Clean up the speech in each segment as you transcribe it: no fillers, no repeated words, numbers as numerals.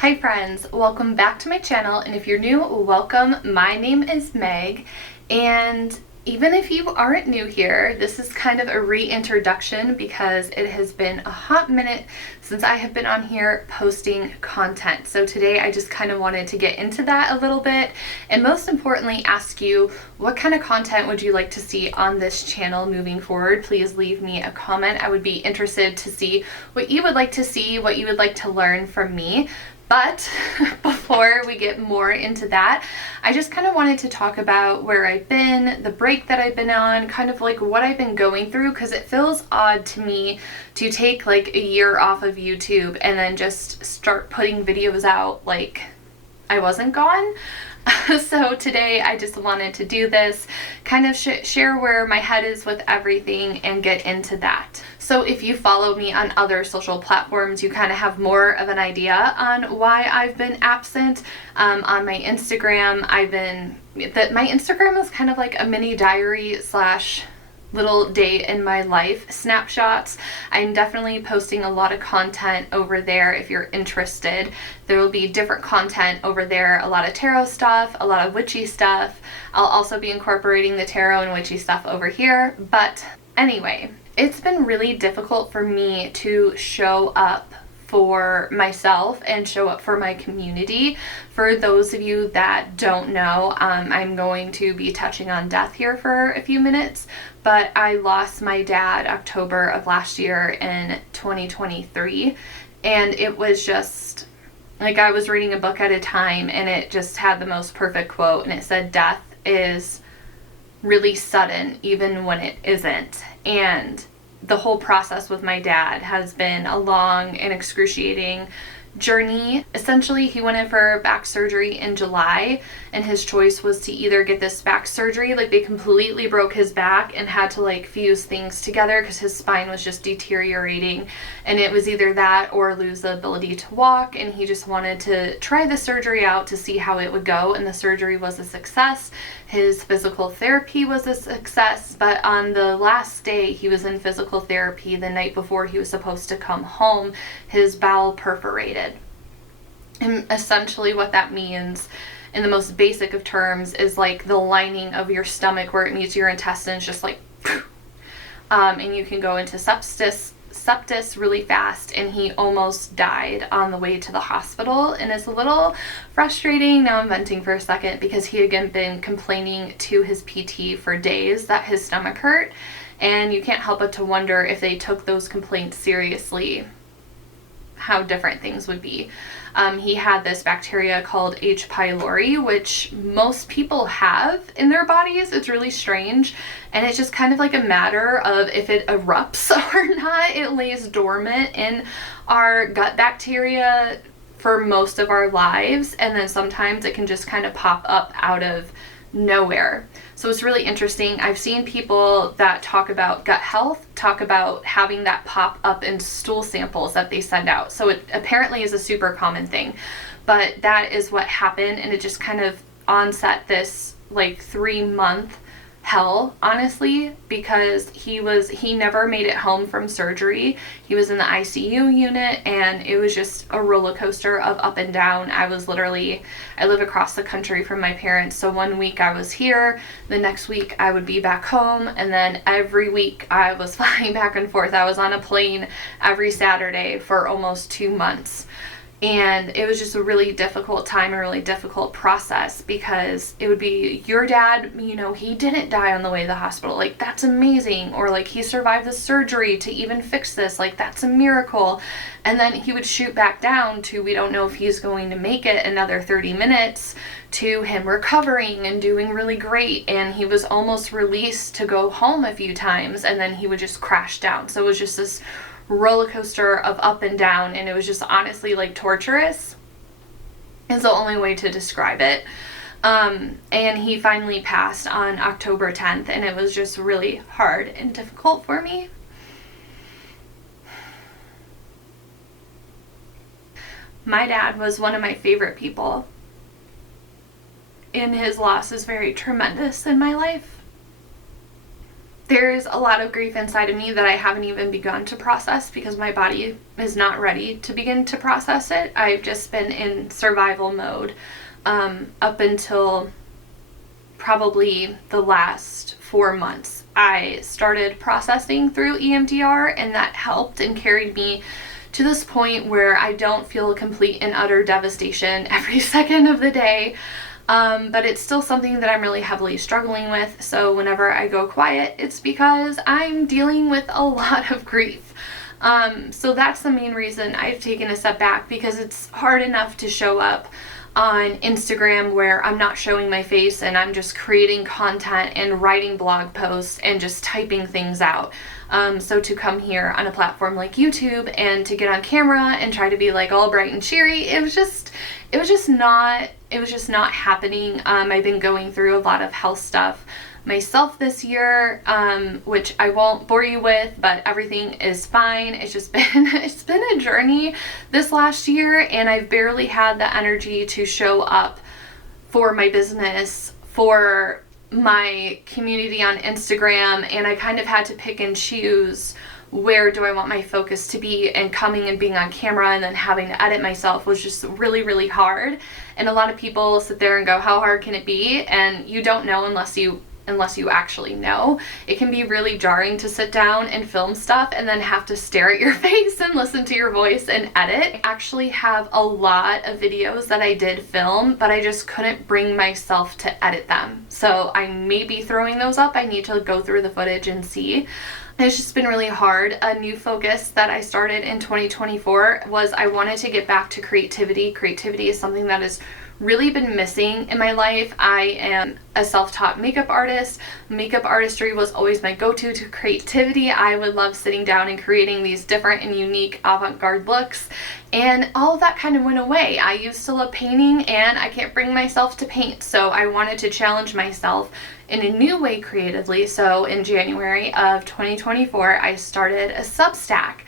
Hi friends, welcome back to my channel, and if you're new, welcome. My name is Meg, and even if you aren't new here, this is kind of a reintroduction because it has been a hot minute since I have been on here posting content. So today I just kind of wanted to get into that a little bit, and most importantly ask you, what kind of content would you like to see on this channel moving forward? Please leave me a comment. I would be interested to see what you would like to see, what you would like to learn from me. But before we get more into that, I just kind of wanted to talk about where I've been, the break that I've been on, kind of like what I've been going through, because it feels odd to me to take like a year off of YouTube and then just start putting videos out like I wasn't gone. So today I just wanted to do this, kind of share where my head is with everything and get into that. So if you follow me on other social platforms, you kind of have more of an idea on why I've been absent. On my Instagram, my Instagram is kind of like a mini diary slash little day in my life snapshots. I'm definitely posting a lot of content over there if you're interested. There will be different content over there, a lot of tarot stuff, a lot of witchy stuff. I'll also be incorporating the tarot and witchy stuff over here. But anyway, it's been really difficult for me to show up for myself and show up for my community. For those of you that don't know, I'm going to be touching on death here for a few minutes, but I lost my dad October of last year in 2023, and it was just like I was reading a book at a time, and it just had the most perfect quote, and it said, "Death is really sudden even when it isn't." And the whole process with my dad has been a long and excruciating journey. Essentially, he went in for back surgery in July, and his choice was to either get this back surgery, like they completely broke his back and had to like fuse things together because his spine was just deteriorating, and it was either that or lose the ability to walk, and he just wanted to try the surgery out to see how it would go, and the surgery was a success. His physical therapy was a success, but on the last day he was in physical therapy, the night before he was supposed to come home, his bowel perforated. And essentially what that means in the most basic of terms is like the lining of your stomach where it meets your intestines just like and you can go into sepsis really fast, and he almost died on the way to the hospital. And it's a little frustrating. Now I'm venting for a second because he had been complaining to his PT for days that his stomach hurt, and you can't help but to wonder if they took those complaints seriously, how different things would be. He had this bacteria called H. pylori, which most people have in their bodies. It's really strange, and it's just kind of like a matter of if it erupts or not. It lays dormant in our gut bacteria for most of our lives, and then sometimes it can just kind of pop up out of nowhere. So it's really interesting. I've seen people that talk about gut health talk about having that pop up in stool samples that they send out. So it apparently is a super common thing, but that is what happened, and it just kind of onset this like 3-month hell, honestly, because he never made it home from surgery. He was in the ICU unit, and it was just a roller coaster of up and down. I live across the country from my parents, so one week I was here, the next week I would be back home, and then every week I was flying back and forth. I was on a plane every Saturday for almost 2 months. And it was just a really difficult time, a really difficult process, because it would be, your dad, he didn't die on the way to the hospital. Like, that's amazing. Or like, he survived the surgery to even fix this. Like, that's a miracle. And then he would shoot back down to, we don't know if he's going to make it another 30 minutes, to him recovering and doing really great. And he was almost released to go home a few times, and then he would just crash down. So it was just this roller coaster of up and down, and it was just honestly like torturous is the only way to describe it. And he finally passed on October 10th, and it was just really hard and difficult for me. My dad was one of my favorite people, and his loss is very tremendous in my life. There's a lot of grief inside of me that I haven't even begun to process because my body is not ready to begin to process it. I've just been in survival mode up until probably the last 4 months. I started processing through EMDR, and that helped and carried me to this point where I don't feel complete and utter devastation every second of the day. But it's still something that I'm really heavily struggling with. So whenever I go quiet, it's because I'm dealing with a lot of grief. So that's the main reason I've taken a step back, because it's hard enough to show up on Instagram where I'm not showing my face and I'm just creating content and writing blog posts and just typing things out. So to come here on a platform like YouTube and to get on camera and try to be like all bright and cheery, it was just not happening. I've been going through a lot of health stuff myself this year, which I won't bore you with, but everything is fine. It's been a journey this last year, and I've barely had the energy to show up for my business, for my community on Instagram, and I kind of had to pick and choose where do I want my focus to be, and coming and being on camera and then having to edit myself was just really, really hard. And a lot of people sit there and go, how hard can it be? And you don't know unless you actually know. It can be really jarring to sit down and film stuff and then have to stare at your face and listen to your voice and edit. I actually have a lot of videos that I did film, but I just couldn't bring myself to edit them. So I may be throwing those up. I need to go through the footage and see. It's just been really hard. A new focus that I started in 2024 was I wanted to get back to creativity. Creativity is something that has really been missing in my life. I am a self-taught makeup artist. Makeup artistry was always my go-to to creativity. I would love sitting down and creating these different and unique avant-garde looks, and all of that kind of went away. I used to love painting, and I can't bring myself to paint, so I wanted to challenge myself in a new way creatively. So in January of 2024, I started a Substack.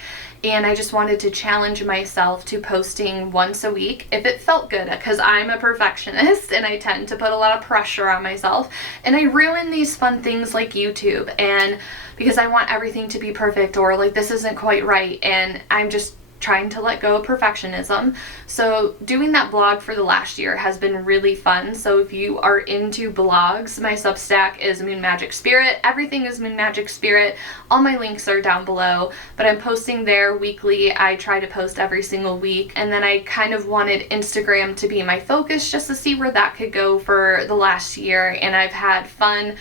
And I just wanted to challenge myself to posting once a week if it felt good, because I'm a perfectionist and I tend to put a lot of pressure on myself, and I ruin these fun things like YouTube, and because I want everything to be perfect, or like this isn't quite right, and I'm just trying to let go of perfectionism. So doing that blog for the last year has been really fun. So if you are into blogs, my Substack is Moon Magic Spirit. Everything is Moon Magic Spirit. All my links are down below, but I'm posting there weekly. I try to post every single week, and then I kind of wanted Instagram to be my focus just to see where that could go for the last year, and I've had fun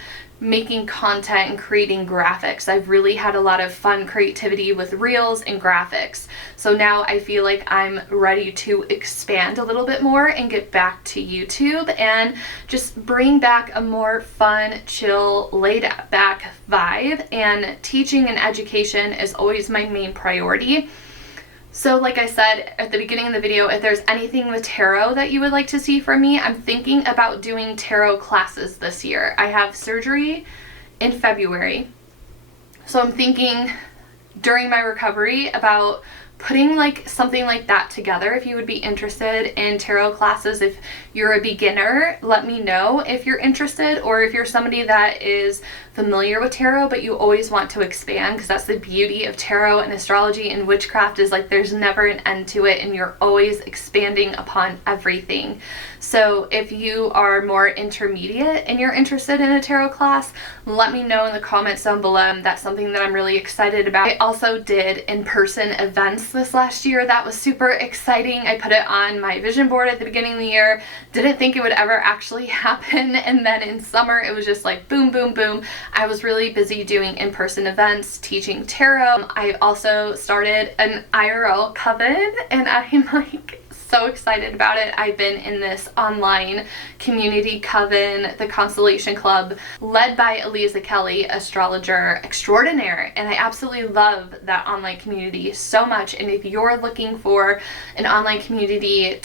making content and creating graphics. I've really had a lot of fun creativity with reels and graphics. So now I feel like I'm ready to expand a little bit more and get back to YouTube and just bring back a more fun, chill, laid back vibe. And teaching and education is always my main priority. So like I said at the beginning of the video, if there's anything with tarot that you would like to see from me, I'm thinking about doing tarot classes this year. I have surgery in February, so I'm thinking during my recovery about putting like something like that together. If you would be interested in tarot classes, if you're a beginner, let me know if you're interested, or if you're somebody that is familiar with tarot but you always want to expand, because that's the beauty of tarot and astrology and witchcraft, is like there's never an end to it and you're always expanding upon everything. So if you are more intermediate and you're interested in a tarot class, let me know in the comments down below. That's something that I'm really excited about. I also did in-person events this last year. That was super exciting. I put it on my vision board at the beginning of the year. Didn't think it would ever actually happen, and then in summer it was just like boom, boom, boom. I was really busy doing in-person events, teaching tarot. I also started an IRL coven, and I'm like so excited about it. I've been in this online community coven, the Constellation Club, led by Eliza Kelly, astrologer extraordinaire, and I absolutely love that online community so much. And if you're looking for an online community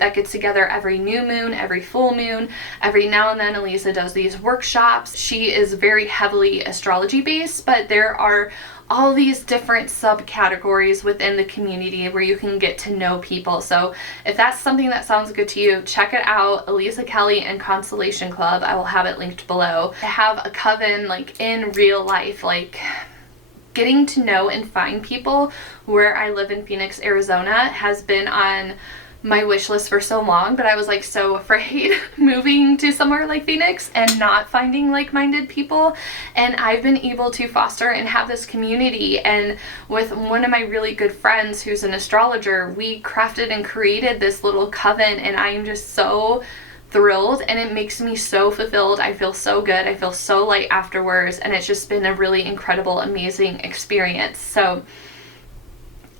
that gets together every new moon, every full moon, every now and then Eliza does these workshops. She is very heavily astrology based, but there are all these different subcategories within the community where you can get to know people. So if that's something that sounds good to you, check it out. Elisa Kelly and Constellation Club. I will have it linked below. To have a coven like in real life, like getting to know and find people where I live in Phoenix, Arizona has been on my wish list for so long, but I was like so afraid moving to somewhere like Phoenix and not finding like-minded people. And I've been able to foster and have this community, and with one of my really good friends who's an astrologer, we crafted and created this little coven, and I am just so thrilled, and it makes me so fulfilled. I feel so good. I feel so light afterwards, and it's just been a really incredible, amazing experience. So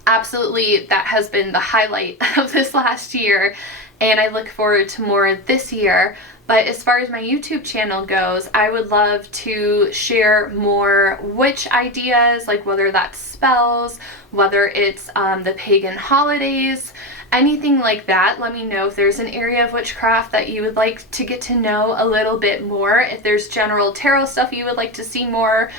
absolutely, that has been the highlight of this last year, and I look forward to more this year. But as far as my YouTube channel goes, I would love to share more witch ideas, like whether that's spells, whether it's the pagan holidays, anything like that. Let me know if there's an area of witchcraft that you would like to get to know a little bit more. If there's general tarot stuff you would like to see more.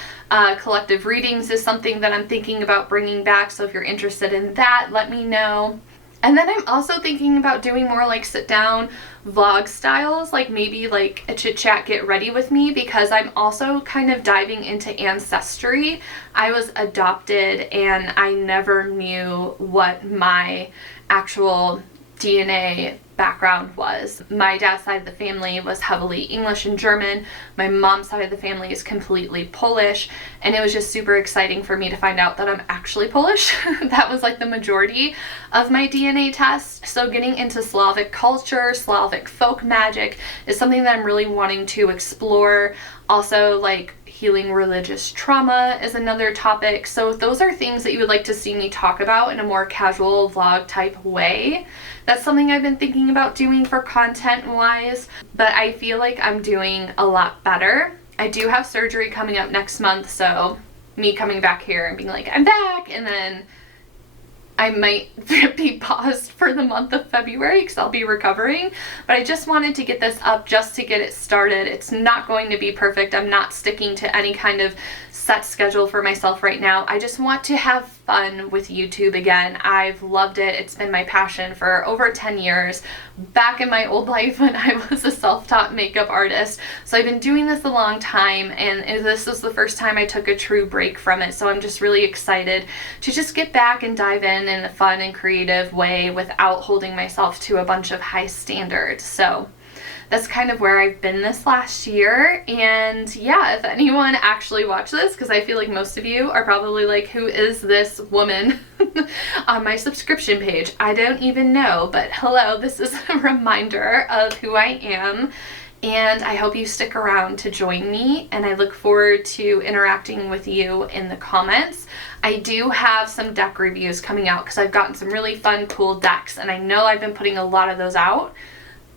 Collective readings is something that I'm thinking about bringing back, so if you're interested in that, let me know. And then I'm also thinking about doing more like sit down vlog styles, like maybe like a chit chat get ready with me, because I'm also kind of diving into ancestry. I was adopted and I never knew what my actual DNA background was. My dad's side of the family was heavily English and German. My mom's side of the family is completely Polish, and it was just super exciting for me to find out that I'm actually Polish. That was like the majority of my DNA test. So getting into Slavic culture, Slavic folk magic is something that I'm really wanting to explore. Also, like healing religious trauma is another topic. So if those are things that you would like to see me talk about in a more casual vlog type way, that's something I've been thinking about doing for content wise, but I feel like I'm doing a lot better. I do have surgery coming up next month, so me coming back here and being like, I'm back, and then I might be paused for the month of February because I'll be recovering, but I just wanted to get this up just to get it started. It's not going to be perfect. I'm not sticking to any kind of set schedule for myself right now. I just want to have fun with YouTube again. I've loved it. It's been my passion for over 10 years, back in my old life when I was a self-taught makeup artist. So I've been doing this a long time, and this was the first time I took a true break from it. So I'm just really excited to just get back and dive in a fun and creative way without holding myself to a bunch of high standards. So that's kind of where I've been this last year. And yeah, if anyone actually watched this, because I feel like most of you are probably like, who is this woman on my subscription page? I don't even know, but hello, this is a reminder of who I am. And I hope you stick around to join me, and I look forward to interacting with you in the comments. I do have some deck reviews coming out because I've gotten some really fun, cool decks, and I know I've been putting a lot of those out.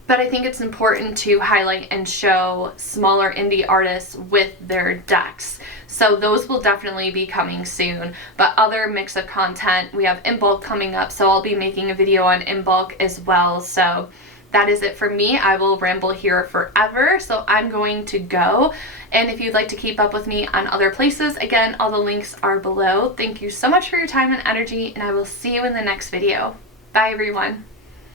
But I think it's important to highlight and show smaller indie artists with their decks. So those will definitely be coming soon. But other mix of content, we have In Bulk coming up, so I'll be making a video on In Bulk as well. So that is it for me. I will ramble here forever, so I'm going to go. And if you'd like to keep up with me on other places, again, all the links are below. Thank you so much for your time and energy, and I will see you in the next video. Bye, everyone.